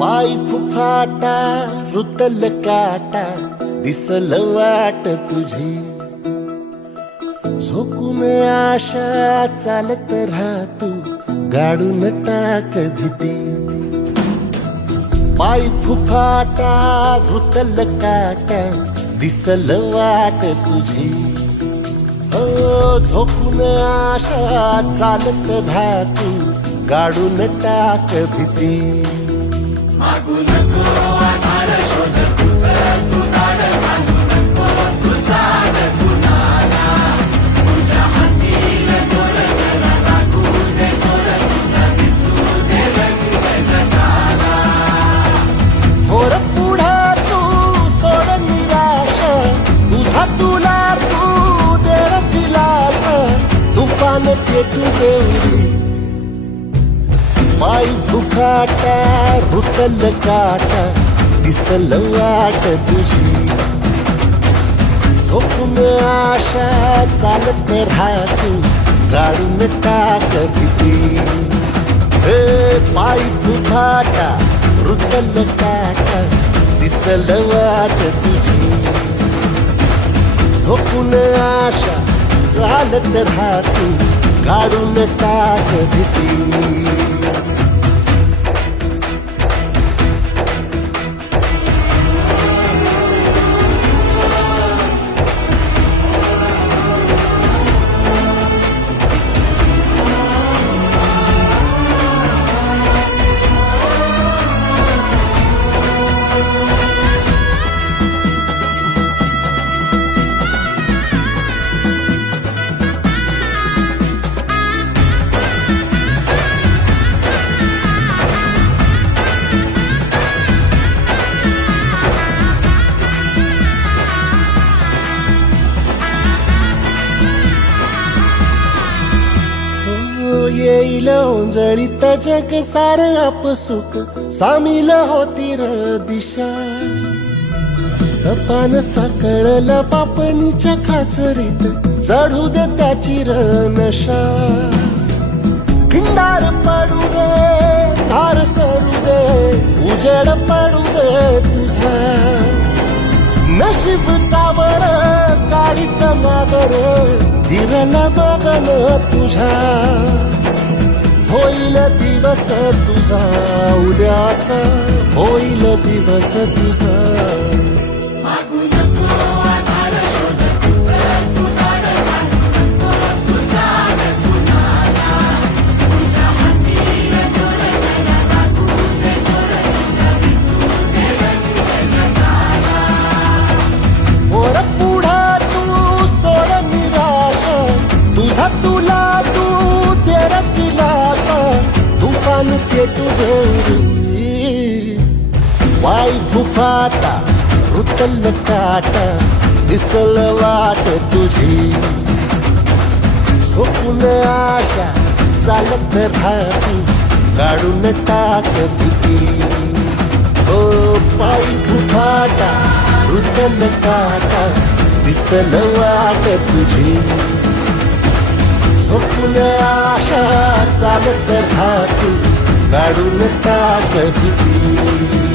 पाय फुफाटा रुतल काटा दिसल वाट तुझी झोकून आशा चालत राहतू गाडून टाक भीती पाय फुफाटा रुतल काटा दिसल वाट तुझी हो झोकून आशा चालत राहतू गाडून टाक भीती मागू नको आधार शोध तुझं तू दाड घालू नको तू साध कुणाला तुझ्या हातीन दोर जरा लागू दे जोर तुझा दिसू दे रंग जगाला होर पुढे तू सोड निराश तुझा तुला तू दे दिलास तुफान पेटू देवरी पाय फुफाटा रुतल काटा दिसल वाट तुझी झोपून आशा चालत राहतू गाडून टाक भीती हे पाय फुफाटा रुतल काटा दिसल वाट तुझी झोपून आशा चालत राहतू गाडून टाक भीती येईल ओंजळीत जग सार आपसुक सामील होती र दिशा सपान साकळला पापणीच्या खाचरीत चढू दे त्याची र नशा खिंडार पडू दे धार सरू दे उजेड पडू दे तुझा नशीब चावर काढीत मागर दिव्याला बघन तुझ्या होईल दिवस तुझा उद्याचा होईल दिवस तुझा मागू नको आधार शोध तुझं तू दाड घालू नको तू साध कुणाला तुझ्या हातीन दोर जरा लागू दे जोर तुझा दिसू दे रंग जगाला वर पुढे तू सोड निराश तुझा तुला तू देर दिलास तुफान पेटू देवरी पाय फुफाटा रुतल काटा दिसल वाट तुझी झोपून आशा चालत राहती काढून टाक भीती ओ पाय फुफाटा रुतल काटा दिसल वाट तुझी झोपून आशा चालत राहती काढून टाक भीती